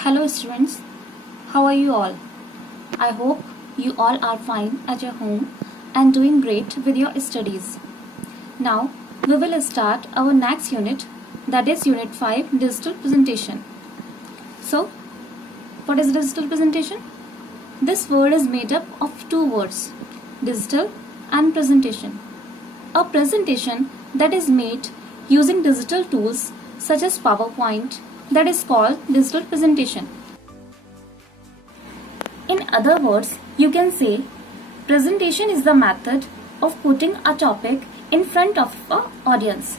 Hello students, how are you all? I hope you all are fine at your home and doing great with your studies. Now we will start our next unit, that is Unit 5, Digital Presentation. So, what is digital presentation? This word is made up of two words, digital and presentation. A presentation that is made using digital tools such as PowerPoint, that is called digital presentation. In other words, you can say presentation is the method of putting a topic in front of an audience.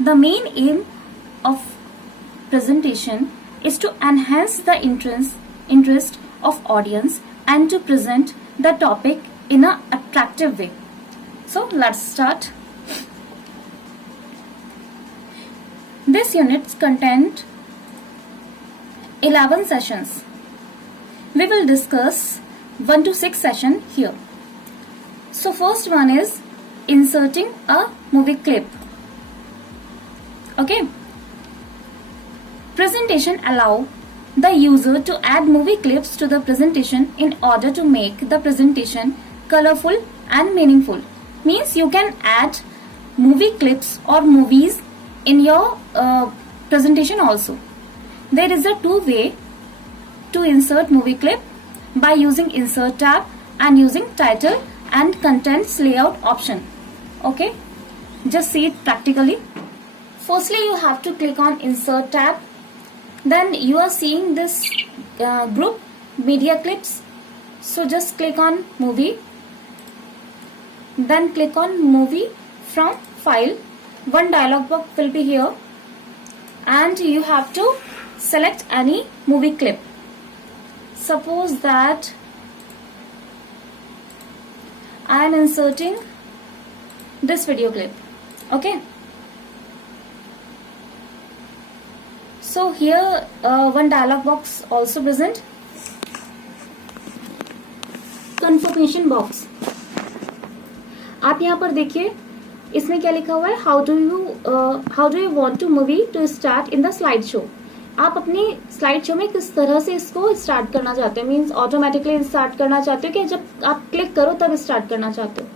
The main aim of presentation is to enhance the interest of audience and to present the topic in an attractive way. So let's start. This unit's content 11 sessions. We will discuss 1 to 6 session here. So first one is inserting a movie clip. Okay. Presentation allow the user to add movie clips to the presentation in order to make the presentation colorful and meaningful. Means you can add movie clips or movies in your presentation also. There is a two-way to insert movie clip by using insert tab and using title and contents layout option. Okay, just see it practically. Firstly, you have to click on insert tab. Then you are seeing this group media clips. So just click on movie. Then click on movie from file. One dialog box will be here. And you have to select any movie clip. Suppose that I am inserting this video clip. Okay. So here one dialog box also present. Confirmation box. आप यहाँ पर देखिए इसमें क्या लिखा हुआ है, how do you want to movie to start in the slide show. आप अपनी स्लाइड शो में किस तरह से इसको स्टार्ट करना चाहते हो, मीन्स ऑटोमेटिकली स्टार्ट करना चाहते हो कि जब आप क्लिक करो तब स्टार्ट करना चाहते हो.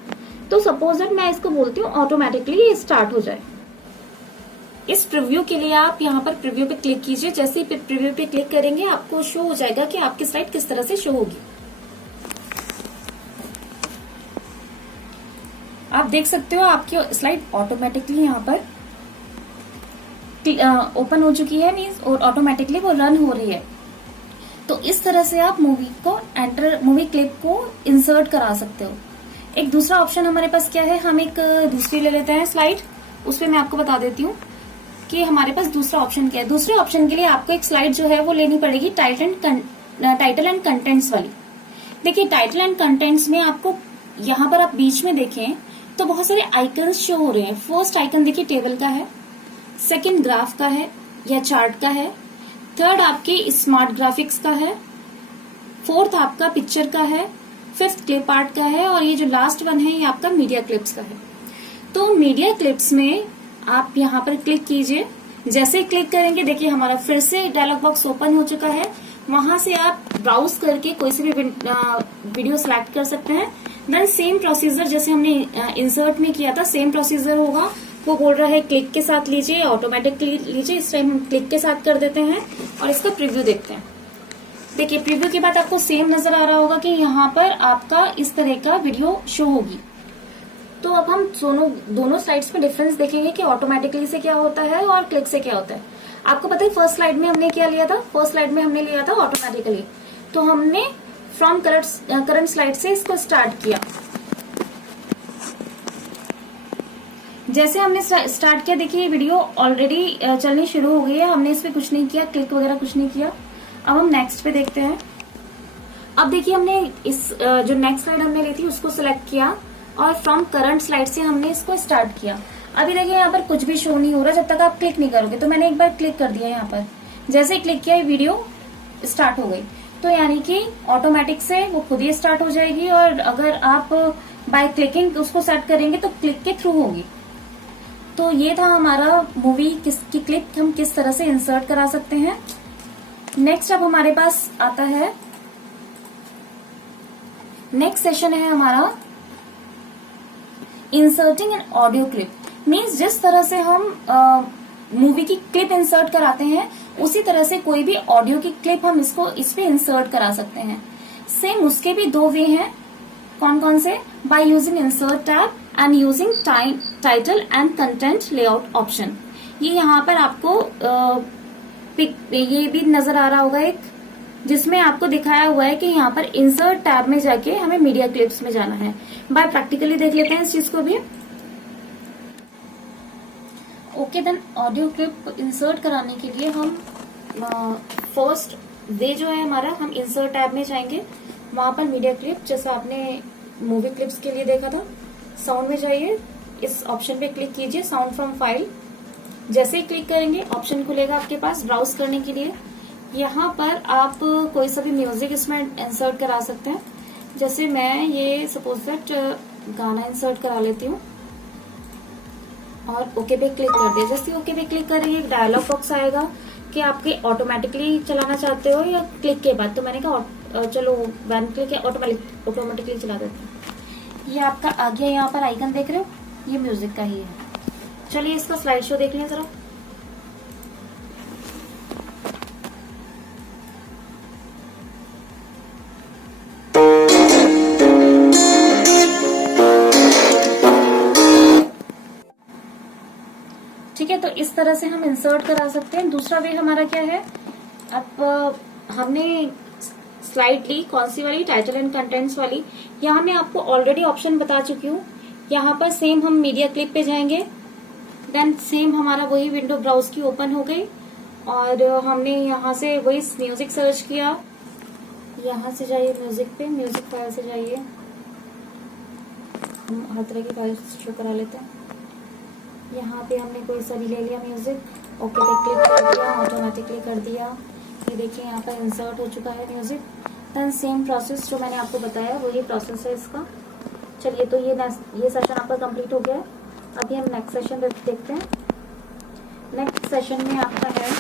तो सपोज दैट मैं इसको बोलती हूँ ऑटोमेटिकली ये स्टार्ट हो जाए. इस प्रीव्यू के लिए आप यहाँ पर प्रीव्यू पे क्लिक कीजिए. जैसे ही प्रीव्यू पे क्लिक करेंगे आपको शो हो जाएगा कि आपकी स्लाइड किस तरह से शो होगी. आप देख सकते हो आपकी स्लाइड ऑटोमेटिकली यहाँ पर ओपन हो चुकी है, मीन्स और ऑटोमेटिकली वो रन हो रही है. तो इस तरह से आप मूवी क्लिप को इंसर्ट करा सकते हो. एक दूसरा ऑप्शन हमारे पास क्या है, हम एक दूसरी ले लेते हैं स्लाइड. उस पर मैं आपको बता देती हूँ कि हमारे पास दूसरा ऑप्शन क्या है. दूसरे ऑप्शन के लिए आपको एक स्लाइड जो है वो लेनी पड़ेगी टाइटल एंड कंटेंट्स वाली. देखिए टाइटल एंड कंटेंट्स में आपको यहाँ पर आप बीच में देखें तो बहुत सारे आइकन्स शो हो रहे हैं. फर्स्ट आइकन देखिए टेबल का है, सेकंड ग्राफ का है या चार्ट का है, थर्ड आपकी स्मार्ट ग्राफिक्स का है, फोर्थ आपका पिक्चर का है, फिफ्थ क्लिप आर्ट का है और ये जो लास्ट वन है ये आपका मीडिया क्लिप्स का है. तो मीडिया क्लिप्स में आप यहाँ पर क्लिक कीजिए. जैसे क्लिक करेंगे देखिए हमारा फिर से डायलॉग बॉक्स ओपन हो चुका है. वहां से आप ब्राउज करके कोई से भी वीडियो सिलेक्ट कर सकते हैं. देन सेम प्रोसीजर जैसे हमने इंसर्ट में किया था सेम प्रोसीजर होगा. वो बोल रहा है क्लिक के साथ लीजिए, ऑटोमेटिकली लीजिए. इस टाइम हम क्लिक के साथ कर देते हैं और इसका प्रीव्यू देखते हैं. देखिए प्रीव्यू के बाद आपको सेम नजर आ रहा होगा कि यहाँ पर आपका इस तरह का वीडियो शो होगी. तो अब हम दोनों स्लाइड्स में डिफरेंस देखेंगे कि ऑटोमेटिकली से क्या होता है और क्लिक से क्या होता है. आपको पता है फर्स्ट स्लाइड में हमने क्या लिया था, फर्स्ट स्लाइड में हमने लिया था ऑटोमेटिकली. तो हमने फ्रॉम करंट स्लाइड से इसको स्टार्ट किया. जैसे हमने स्टार्ट किया देखिए वीडियो ऑलरेडी चलनी शुरू हो गई है. हमने इस पे कुछ नहीं किया, क्लिक वगैरह कुछ नहीं किया. अब हम नेक्स्ट पे देखते हैं. अब देखिए हमने इस जो नेक्स्ट स्लाइड हमने ली थी उसको सिलेक्ट किया और फ्रॉम करंट स्लाइड से हमने इसको स्टार्ट किया. अभी देखिए यहाँ पर कुछ भी शो नहीं हो रहा जब तक आप क्लिक नहीं करोगे. तो मैंने एक बार क्लिक कर दिया यहाँ पर. जैसे ही क्लिक किया वीडियो स्टार्ट हो गई. तो यानी कि ऑटोमेटिक से वो खुद ही स्टार्ट हो जाएगी. और अगर आप बाय क्लिकिंग उसको सेट करेंगे तो क्लिक के थ्रू होगी. तो ये था हमारा मूवी की क्लिप हम किस तरह से इंसर्ट करा सकते हैं. नेक्स्ट अब हमारे पास आता है, नेक्स्ट सेशन है हमारा inserting an audio clip. Means जिस तरह से हम मूवी की क्लिप इंसर्ट कराते हैं उसी तरह से कोई भी ऑडियो की क्लिप हम इस पे इंसर्ट करा सकते हैं। सेम उसके भी दो वे हैं, कौन कौन से? By using insert tab and using title and content layout option. ये यहाँ पर आपको ये भी नजर आ रहा होगा एक, जिसमें आपको दिखाया हुआ है कि यहाँ पर इंसर्ट टैब में जाके हमें मीडिया क्लिप्स में जाना है। बाय प्रैक्टिकली देख लेते हैं इस चीज को भी। Okay then, audio clip insert कराने के लिए हम फर्स्ट वे जो है हमारा, हम इंसर्ट टैब में जाएंगे, वहां पर मीडिया क्लिप जैसा आपने मूवी क्लिप्स के लिए देखा था, साउंड में जाइए, इस ऑप्शन पे क्लिक कीजिए, साउंड फ्रॉम फाइल। जैसे ही क्लिक करेंगे ऑप्शन खुलेगा आपके पास ब्राउज करने के लिए। यहाँ पर आप कोई सा भी म्यूजिक इसमें इंसर्ट करा सकते हैं। जैसे मैं ये सपोज दैट गाना इंसर्ट करा लेती हूँ और ओके पे क्लिक कर दिया। जैसे ओके पे क्लिक करेंगे एक डायलॉग बॉक्स आएगा कि आपके ऑटोमेटिकली चलाना चाहते हो या क्लिक के बाद। तो मैंने कहा चलो वन क्लिक है ऑटोमेटिकली चला देते हैं। ये आपका आ गया, यहाँ पर आइकन देख रहे हो, ये म्यूजिक का ही है। चलिए इसका स्लाइड शो देख लें जरा। ठीक है, तो इस तरह से हम इंसर्ट करा सकते हैं। दूसरा वे हमारा क्या है, अब हमने स्लाइड ली कौन सी वाली, टाइटल एंड कंटेंट्स वाली। यहाँ मैं आपको ऑलरेडी ऑप्शन बता चुकी हूँ। यहाँ पर सेम हम मीडिया क्लिप पे जाएंगे, देन सेम हमारा वही विंडो ब्राउज की ओपन हो गई और हमने यहाँ से वही म्यूजिक सर्च किया। यहाँ से जाइए म्यूजिक पे, म्यूजिक फाइल से जाइए, हम हर तरह की फाइल शो करा लेते हैं। यहाँ पे हमने कोई सा भी ले लिया म्यूजिक, ओके पे क्लिक कर दिया, ऑटोमेटिकली कर दिया। ये देखिए यहाँ पर इंसर्ट हो चुका है म्यूजिक। देन सेम प्रोसेस जो मैंने आपको बताया वही प्रोसेस है इसका। चलिए, तो ये सेशन आपका कंप्लीट हो गया है। अभी हम नेक्स्ट सेशन देखते हैं। नेक्स्ट सेशन में आपका है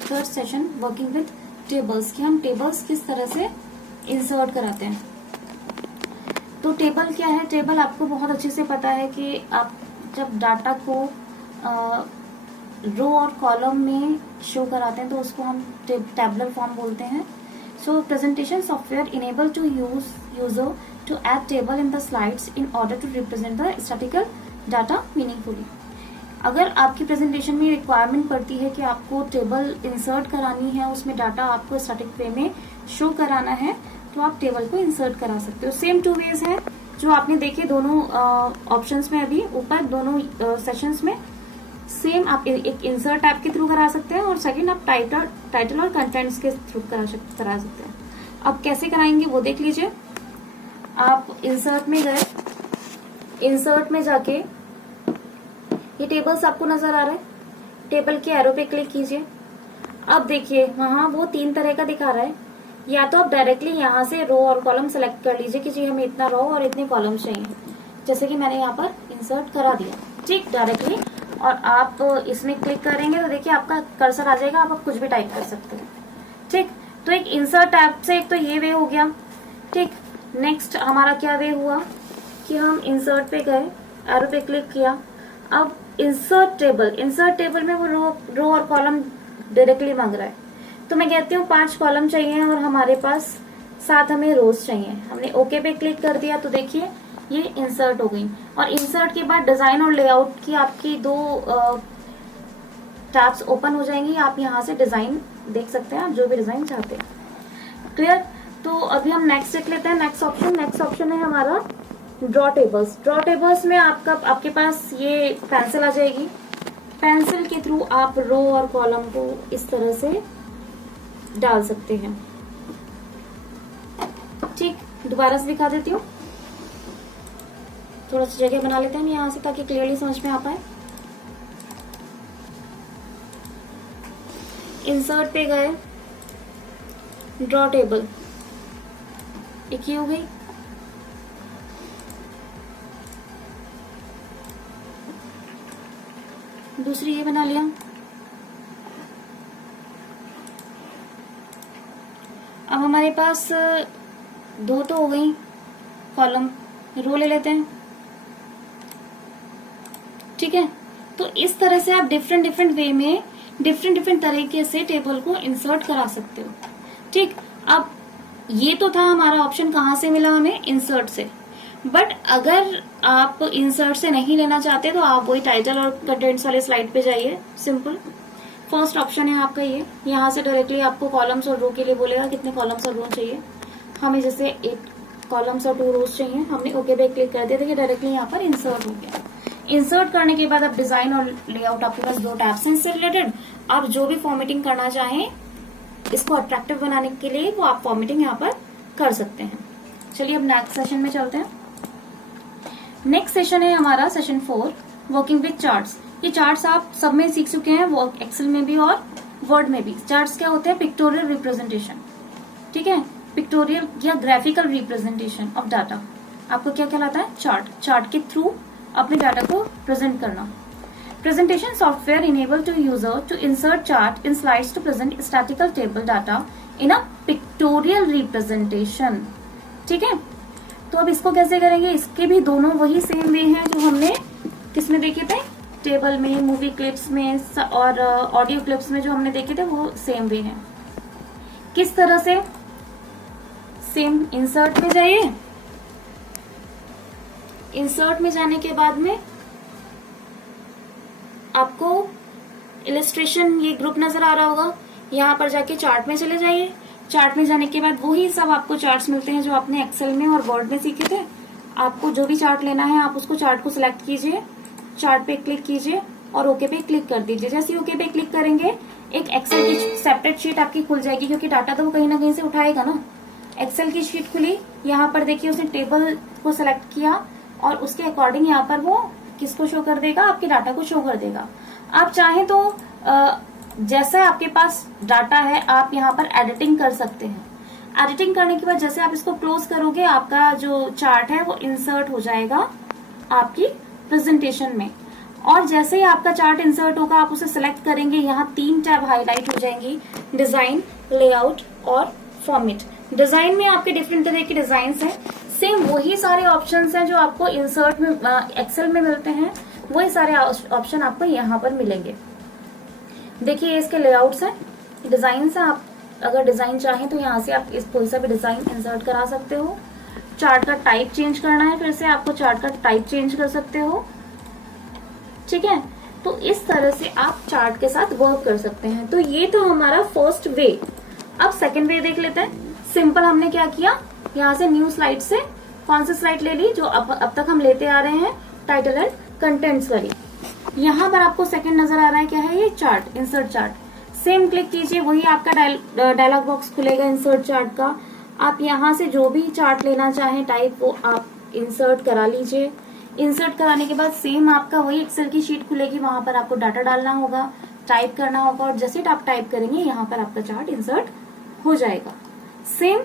third session, working with tables, कि हम टेबल्स किस तरह से इंसर्ट कराते हैं। तो टेबल क्या है? टेबल आपको बहुत अच्छे से पता है कि आप जब डाटा को रो और कॉलम में शो कराते हैं तो उसको हम टेबलर फॉर्म बोलते हैं। So presentation software enable to user to add table in the slides in order to represent the statistical data meaningfully। अगर आपकी प्रेजेंटेशन में रिक्वायरमेंट पड़ती है कि आपको टेबल इंसर्ट करानी है, उसमें डाटा आपको स्टैटिक वे में शो कराना है, तो आप टेबल को इंसर्ट करा सकते हो। सेम टू वेज है जो आपने देखे दोनों ऑप्शंस में, अभी ऊपर दोनों सेशंस में। सेम आप एक इंसर्ट टैब के थ्रू करा सकते हैं और सेकंड आप टाइटल और कंटेंट्स के थ्रू करा सकते हैं। अब कैसे कराएंगे वो देख लीजिए। आप इंसर्ट में गए, इंसर्ट में जाके ये टेबल्स आपको नजर आ रहा है, टेबल के एरो पे क्लिक कीजिए। अब देखिए वहां वो तीन तरह का दिखा रहा है। या तो आप डायरेक्टली यहाँ से रो और कॉलम सेलेक्ट कर लीजिए कि जी हमें इतना रो और इतने कॉलम चाहिए, जैसे कि मैंने यहाँ पर इंसर्ट करा दिया, ठीक, डायरेक्टली। और आप इसमें क्लिक करेंगे तो देखिए आपका कर्सर आ जाएगा, आप कुछ भी टाइप कर सकते हैं, ठीक। तो एक इंसर्ट टैब से एक तो ये वे हो गया, ठीक। नेक्स्ट हमारा क्या वे हुआ कि हम इंसर्ट पे गए, एरो पे क्लिक किया। अब इंसर्ट टेबल में वो रो और कॉलम डायरेक्टली मांग रहा है। तो मैं कहती हूँ 5 कॉलम चाहिए और हमारे पास 7 हमें रोज चाहिए। हमने ओके पे क्लिक कर दिया तो देखिए ये इंसर्ट हो गई। और इंसर्ट के बाद डिजाइन और लेआउट की आपकी 2 टैब्स ओपन हो जाएंगी। आप यहाँ से डिजाइन देख सकते हैं, आप जो भी डिजाइन चाहते हैं। क्लियर? तो अभी हम नेक्स्ट देख लेते हैं। नेक्स्ट ऑप्शन है हमारा ड्रॉ टेबल्स में आपके पास ये पेंसिल आ जाएगी। पेंसिल के थ्रू आप रो और कॉलम को इस तरह से डाल सकते हैं, ठीक। दोबारा से दिखा देती हूँ, थोड़ा सा जगह बना लेते हैं यहाँ से ताकि क्लियरली समझ में आ पाए। इंसर्ट पे गए, ड्रॉ टेबल एक ही हो गई। दूसरी ये बना लिया। अब हमारे पास दो तो हो गई कॉलम, रो ले लेते हैं। ठीक है, तो इस तरह से आप डिफरेंट डिफरेंट वे में डिफरेंट डिफरेंट तरीके से टेबल को इंसर्ट करा सकते हो। ठीक, अब ये तो था हमारा ऑप्शन, कहाँ से मिला हमें, इंसर्ट से। बट अगर आप इंसर्ट से नहीं लेना चाहते तो आप वही टाइटल और कंटेंट्स वाले स्लाइड पे जाइए। सिंपल फर्स्ट ऑप्शन है आपका ये, यहाँ से डायरेक्टली आपको कॉलम्स और रो के लिए बोलेगा कितने कॉलम्स और रो चाहिए। हमें जैसे 8 कॉलम्स और 2 रोज चाहिए, हमने ओके पे क्लिक कर दिया, देखिए डायरेक्टली यहाँ पर इंसर्ट हो गया। इंसर्ट करने के बाद अब डिजाइन और लेआउट आपके पास 2 टैब्स हैं इससे रिलेटेड। आप जो भी फॉर्मेटिंग करना चाहें इसको अट्रैक्टिव बनाने के लिए वो आप फॉर्मेटिंग यहाँ पर कर सकते हैं। चलिए अब नेक्स्ट सेशन में चलते हैं। नेक्स्ट सेशन है हमारा सेशन 4, वर्किंग विद चार्ट्स। ये चार्ट्स आप सब में सीख चुके हैं, वो एक्सेल में भी और वर्ड में भी। चार्ट्स क्या होते हैं, पिक्टोरियल रिप्रेजेंटेशन। ठीक है, पिक्टोरियल या ग्राफिकल रिप्रेजेंटेशन ऑफ डाटा। आपको क्या कहलाता है, चार्ट। चार्ट के थ्रू अपने डाटा को प्रेजेंट करना। Presentation software enable to user to insert chart in slides to present statical table data in a pictorial representation. ठीक है, तो अब इसको कैसे करेंगे, इसके भी दोनों वही सेम वे हैं जो हमने किसमें देखे थे, टेबल में, मूवी क्लिप्स में और ऑडियो क्लिप्स में जो हमने देखे थे वो सेम वे हैं। किस तरह से, सेम इंसर्ट में जाइए। इंसर्ट में जाने के बाद में आपको इलस्ट्रेशन ये ग्रुप नजर आ रहा होगा, यहाँ पर जाके चार्ट में चले जाइए। चार्ट में जाने के बाद वही सब आपको चार्ट्स मिलते हैं जो आपने एक्सेल में और वर्ड में सीखे थे। आपको जो भी चार्ट लेना है आप उसको चार्ट को सिलेक्ट कीजिए, चार्ट पे क्लिक कीजिए और ओके पे क्लिक कर दीजिए। जैसे ही ओके पे क्लिक करेंगे एक एक्सेल की सेपरेट शीट आपकी खुल जाएगी, क्योंकि डाटा तो वो कहीं ना कहीं से उठाएगा ना। एक्सेल की शीट खुली, यहाँ पर देखिए उसने टेबल को सिलेक्ट किया और उसके अकॉर्डिंग यहाँ पर वो किसको शो कर देगा, आपके डाटा को शो कर देगा। आप चाहें तो जैसे आपके पास डाटा है आप यहाँ पर एडिटिंग कर सकते हैं। एडिटिंग करने के बाद जैसे आप इसको क्लोज करोगे आपका जो चार्ट है वो इंसर्ट हो जाएगा आपकी प्रेजेंटेशन में। और जैसे ही आपका चार्ट इंसर्ट होगा आप उसे सिलेक्ट करेंगे, यहाँ 3 टैब हाईलाइट हो जाएंगी, डिजाइन, लेआउट और फॉर्मेट। डिजाइन में आपके डिफरेंट तरह के डिजाइन हैं, सेम वही सारे ऑप्शंस हैं जो आपको इंसर्ट में एक्सेल में मिलते हैं, वही सारे ऑप्शन आपको यहाँ पर मिलेंगे। देखिए इसके लेआउट्स हैं, डिजाइन है। आप अगर डिजाइन चाहें तो यहाँ से आप इस कोई सा भी डिजाइन इंसर्ट करा सकते हो। चार्ट का टाइप चेंज करना है, फिर से आपको चार्ट का टाइप चेंज कर सकते हो। ठीक है, तो इस तरह से आप चार्ट के साथ वर्क कर सकते हैं। तो ये तो हमारा फर्स्ट वे। अब सेकंड वे देख लेते हैं। सिंपल हमने क्या किया, यहाँ से न्यू स्लाइड से कौन सी स्लाइड ले ली, जो अब तक हम लेते आ रहे हैं, टाइटल एंड कंटेंट्स वाली। यहाँ पर आपको सेकंड नजर आ रहा है, क्या है ये, chart, insert chart. Same click कीजिए, वही आपका डायलॉग बॉक्स खुलेगा इंसर्ट चार्ट का। आप यहाँ से जो भी चार्ट लेना चाहें टाइप, वो आप इंसर्ट करा लीजिए। इंसर्ट कराने के बाद सेम आपका वही एक्सेल की शीट खुलेगी, वहां पर आपको डाटा डालना होगा, टाइप करना होगा और जैसे आप टाइप करेंगे यहाँ पर आपका चार्ट इंसर्ट हो जाएगा। सेम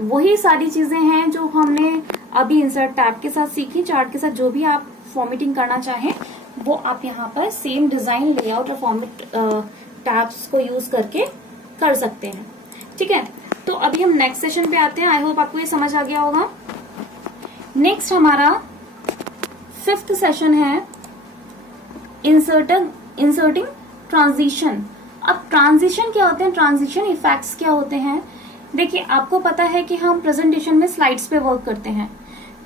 वही सारी चीजें हैं जो हमने अभी इंसर्ट टैब के साथ सीखी। चार्ट के साथ जो भी आप फॉर्मेटिंग करना चाहें वो आप यहाँ पर सेम डिजाइन, लेआउट और फॉर्मेट टैब्स को यूज करके कर सकते हैं। ठीक है, तो अभी हम नेक्स्ट सेशन पे आते हैं। आई होप आपको ये समझ आ गया होगा। नेक्स्ट हमारा 5th सेशन है इंसर्टिंग ट्रांजिशन। अब ट्रांजिशन क्या होते हैं, ट्रांजिशन इफेक्ट्स क्या होते हैं। देखिए आपको पता है कि हम प्रेजेंटेशन में स्लाइड्स पे वर्क करते हैं,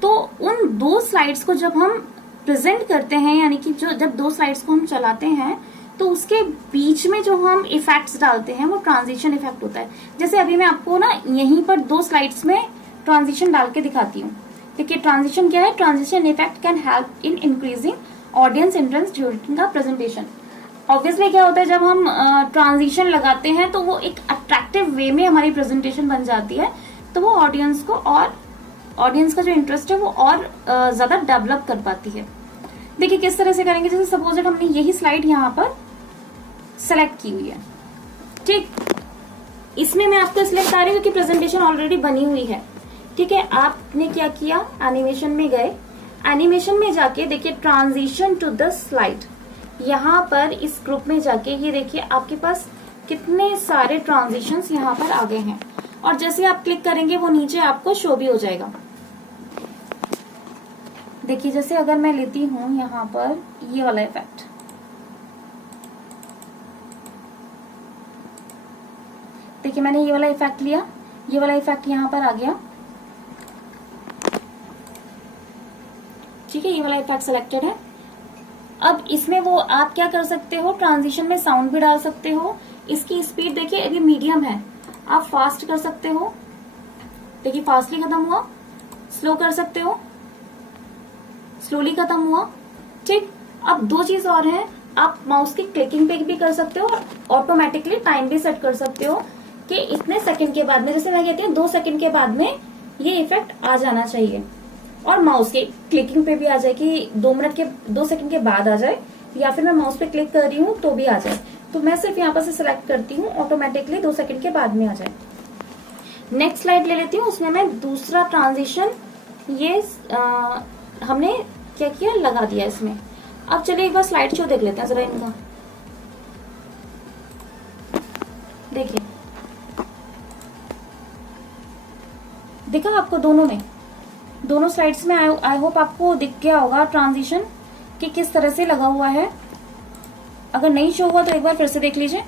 तो उन 2 स्लाइड्स को जब हम प्रेजेंट करते हैं, यानी कि जब 2 स्लाइड्स को हम चलाते हैं तो उसके बीच में जो हम इफेक्ट्स डालते हैं वो ट्रांजिशन इफेक्ट होता है। जैसे अभी मैं आपको ना यहीं पर 2 स्लाइड्स में ट्रांजिशन डाल के दिखाती हूँ। देखिए ट्रांजिशन क्या है, transition effect can help in increasing audience interest during the presentation. Obviously क्या होता है, जब हम ट्रांजिशन लगाते हैं तो वो एक अट्रैक्टिव वे में हमारी प्रेजेंटेशन बन जाती है, तो वो ऑडियंस को और ऑडियंस का जो इंटरेस्ट है वो और ज्यादा डेवलप कर पाती है। देखिए किस तरह से करेंगे, जैसे सपोज दैट हमने यही स्लाइड यहाँ पर सेलेक्ट की हुई है। ठीक, इसमें मैं आपको इसलिए बता रही हूँ कि प्रेजेंटेशन ऑलरेडी बनी हुई है। ठीक है, आपने क्या किया, एनिमेशन में गए, एनिमेशन में जाके देखिए ट्रांजिशन टू द स्लाइड, यहाँ पर इस ग्रुप में जाके ये देखिए आपके पास कितने सारे ट्रांजिशंस यहाँ पर आ गए हैं। और जैसे आप क्लिक करेंगे वो नीचे आपको शो भी हो जाएगा। देखिए जैसे अगर मैं लेती हूं यहाँ पर ये वाला इफेक्ट, देखिए मैंने ये वाला इफेक्ट लिया, ये वाला इफेक्ट यहाँ पर आ गया, ठीक है, ये वाला इफेक्ट सिलेक्टेड है। अब इसमें वो आप क्या कर सकते हो, ट्रांजिशन में साउंड भी डाल सकते हो। इसकी स्पीड देखिए अभी मीडियम है, आप फास्ट कर सकते हो, देखिए फास्टली खत्म हुआ, स्लो कर सकते हो, स्लोली खत्म हुआ, ठीक। अब दो चीज और है, आप माउस की क्लिकिंग पे भी कर सकते हो और ऑटोमेटिकली टाइम भी सेट कर सकते हो कि इतने सेकंड के बाद में, जैसे मैं कहती हूँ 2 सेकंड के बाद में ये इफेक्ट आ जाना चाहिए, और माउस की क्लिकिंग पे भी आ जाए कि 2 सेकंड के बाद आ जाए, या फिर मैं माउस पे क्लिक कर रही हूँ तो भी आ जाए। तो मैं सिर्फ यहाँ पर से सिलेक्ट करती हूँ, ऑटोमेटिकली 2 सेकंड के बाद में आ जाए। नेक्स्ट स्लाइड ले लेती हूँ, उसमें मैं दूसरा ट्रांजिशन ये हमने क्या किया, लगा दिया इसमें। अब चलिए एक बार स्लाइड शो देख लेते हैं जरा इनका। देखिए दिखा आपको दोनों में, दोनों स्लाइड्स में आई होप आपको दिख गया होगा ट्रांजिशन कि किस तरह से लगा हुआ है। अगर नहीं शो हुआ तो एक बार फिर से देख लीजिए।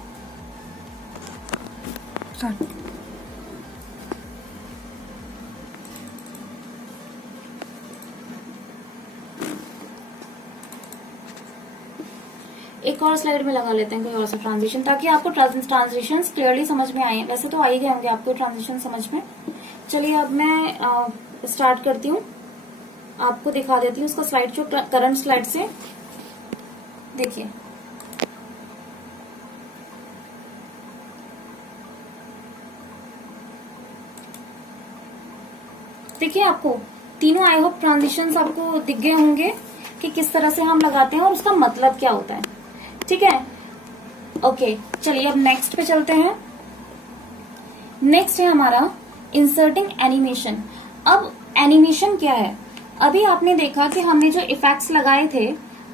एक और स्लाइड में लगा लेते हैं कोई और सा ट्रांजिशन, ताकि आपको ट्रांजिशन क्लियरली समझ में आए। वैसे तो आ ही गए होंगे आपको ट्रांजिशन समझ में। चलिए अब मैं स्टार्ट करती हूँ, आपको दिखा देती हूँ उसका स्लाइड जो करंट स्लाइड से। देखिए देखिए आपको तीनों आई होप ट्रांजिशंस आपको दिख गए होंगे कि किस तरह से हम लगाते हैं और उसका मतलब क्या होता है, ठीक है। ओके चलिए अब नेक्स्ट पे चलते हैं। नेक्स्ट है हमारा इंसर्टिंग एनिमेशन। अब एनिमेशन क्या है, अभी आपने देखा कि हमने जो इफेक्ट्स लगाए थे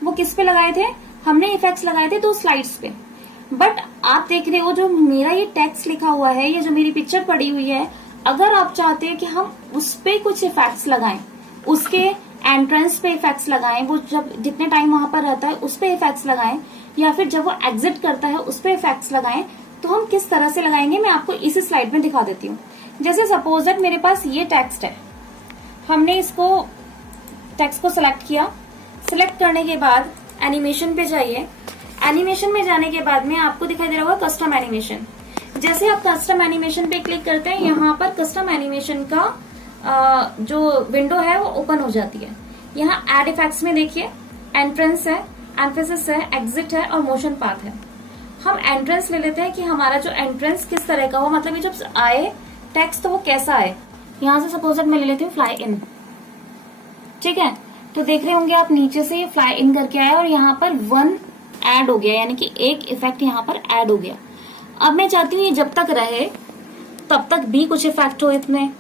वो किस पे लगाए थे, हमने इफेक्ट्स लगाए थे 2 स्लाइड्स पे। बट आप देख रहे हो जो मेरा ये टेक्स्ट लिखा हुआ है, ये जो मेरी पिक्चर पड़ी हुई है, अगर आप चाहते हैं कि हम उस पे कुछ इफेक्ट्स लगाएं, उसके एंट्रेंस पे इफेक्ट्स लगाएं, वो जब जितने टाइम वहां पर रहता है उस पे इफेक्ट्स लगाएं, या फिर जब वो एग्जिट करता है उस पे इफेक्ट्स लगाएं, तो हम किस तरह से लगाएंगे मैं आपको इसी स्लाइड में दिखा देती हूँ। जैसे सपोज दैट मेरे पास ये टेक्स्ट है, हमने इसको टेक्स्ट को सिलेक्ट किया, सिलेक्ट करने के बाद एनिमेशन पे जाइए। एनिमेशन में जाने के बाद में आपको दिखाई दे रहा होगा कस्टम एनिमेशन। जैसे आप कस्टम एनिमेशन पे क्लिक करते हैं, यहाँ पर कस्टम एनिमेशन का जो विंडो है वो ओपन हो जाती है। यहाँ एड इफेक्ट्स में देखिए एंट्रेंस है, एम्फेसिस है, एग्जिट है और मोशन पाथ है। हम एंट्रेंस ले लेते हैं कि हमारा जो एंट्रेंस किस तरह का हो, मतलब ये जब आए टेक्स्ट तो वो कैसा आए। यहाँ से सपोज मैं ले लेती हूँ फ्लाई इन, ठीक है। तो देख रहे होंगे आप नीचे से ये फ्लाई इन करके आया और यहाँ पर 1 ऐड हो गया, यानी कि एक इफेक्ट यहाँ पर ऐड हो गया। अब मैं चाहती हूँ ये जब तक रहे तब तक भी कुछ इफेक्ट हो इसमें,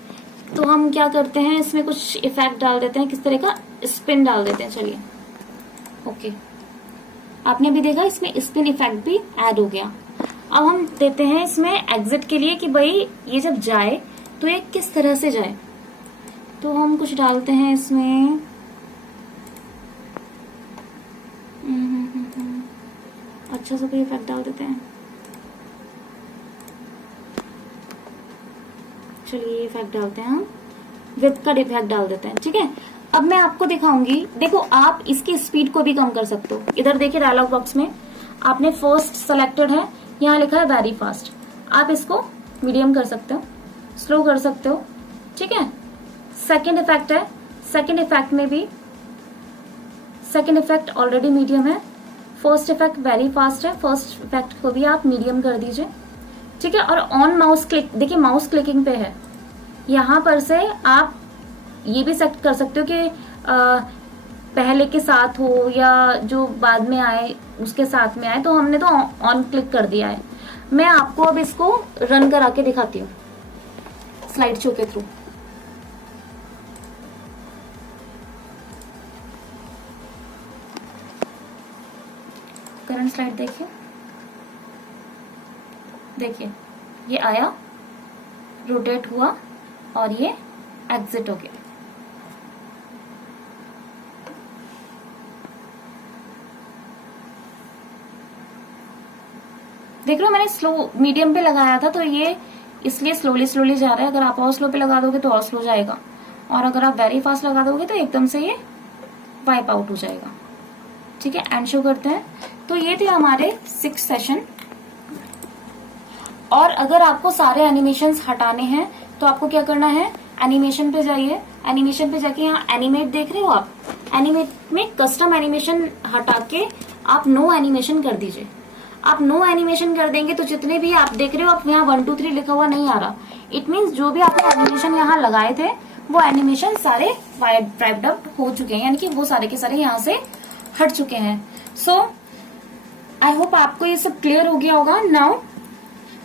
तो हम क्या करते हैं इसमें कुछ इफेक्ट डाल देते हैं, किस तरह का, स्पिन डाल देते हैं। चलिए ओके, आपने भी देखा इसमें स्पिन इफेक्ट भी ऐड हो गया। अब हम देते हैं इसमें एग्जिट के लिए कि भाई ये जब जाए तो ये किस तरह से जाए, तो हम कुछ डालते हैं इसमें अच्छा सा कोई इफेक्ट डाल देते हैं। चलिए इफेक्ट डालते हैं, हम विथ का इफेक्ट डाल देते हैं, ठीक है। अब मैं आपको दिखाऊंगी, देखो आप इसकी स्पीड को भी कम कर सकते हो। इधर देखिए डायलॉग बॉक्स में आपने फर्स्ट सेलेक्टेड है, यहाँ लिखा है वेरी फास्ट, आप इसको मीडियम कर सकते हो, स्लो कर सकते हो, ठीक है। सेकंड इफेक्ट है, सेकंड इफेक्ट में भी सेकंड इफेक्ट ऑलरेडी मीडियम है, फर्स्ट इफेक्ट वेरी फास्ट है, फर्स्ट इफेक्ट को भी आप मीडियम कर दीजिए, ठीक है। और ऑन माउस क्लिक, देखिए माउस क्लिकिंग पे है, यहाँ पर से आप ये भी सेट कर सकते हो कि पहले के साथ हो या जो बाद में आए उसके साथ में आए, तो हमने तो ऑन क्लिक कर दिया है। मैं आपको अब इसको रन करा के दिखाती हूँ स्लाइड शो के थ्रू। करंट स्लाइड देखिए, देखिए ये आया, रोटेट हुआ और ये एग्जिट हो गया। देख रहे हो मैंने स्लो मीडियम पे लगाया था तो ये इसलिए स्लोली स्लोली जा रहा है। अगर आप और स्लो पे लगा दोगे तो और स्लो जाएगा, और अगर आप वेरी फास्ट लगा दोगे तो एकदम से ये वाइप आउट हो जाएगा। ठीक है, एंड शो करते हैं। तो ये थे हमारे 6 सेशन। और अगर आपको सारे एनिमेशंस हटाने हैं तो आपको क्या करना है, एनिमेशन पे जाइए। एनिमेशन पे जाके यहाँ एनिमेट देख रहे हो आप, एनिमेट में कस्टम एनिमेशन हटा के आप नो एनिमेशन कर दीजिए। आप नो एनिमेशन कर देंगे तो जितने भी आप देख रहे हो, आप यहाँ 1 2 3 लिखा हुआ नहीं आ रहा। इट मीन्स जो भी आपने एनिमेशन यहाँ लगाए थे वो एनिमेशन सारे वाइप्ड आउट हो चुके हैं, यानी कि वो सारे के सारे यहाँ से हट चुके हैं। सो आई होप आपको ये सब क्लियर हो गया होगा। Now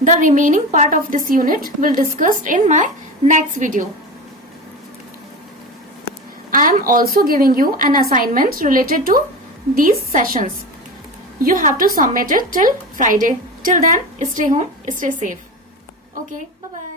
the remaining part of this unit will discussed in my next video. I am also giving you an assignment related to these sessions. You have to submit it till Friday. Till then, stay home, stay safe. Okay, bye-bye.